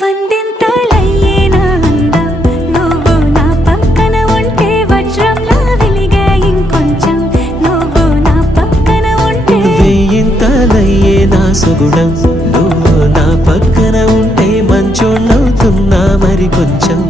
వందింతలయ్యేనా అందం నువ్వు నా పక్కన ఉంటే వజ్రంలా వెలిగే ఇంకొంచెం నువ్వు నా పక్కన ఉంటే వెయ్యింతలయ్యేనా సుగుణం నువ్వు నా పక్కన ఉంటే మంచోళ్ళవుతున్నా మరి కొంచెం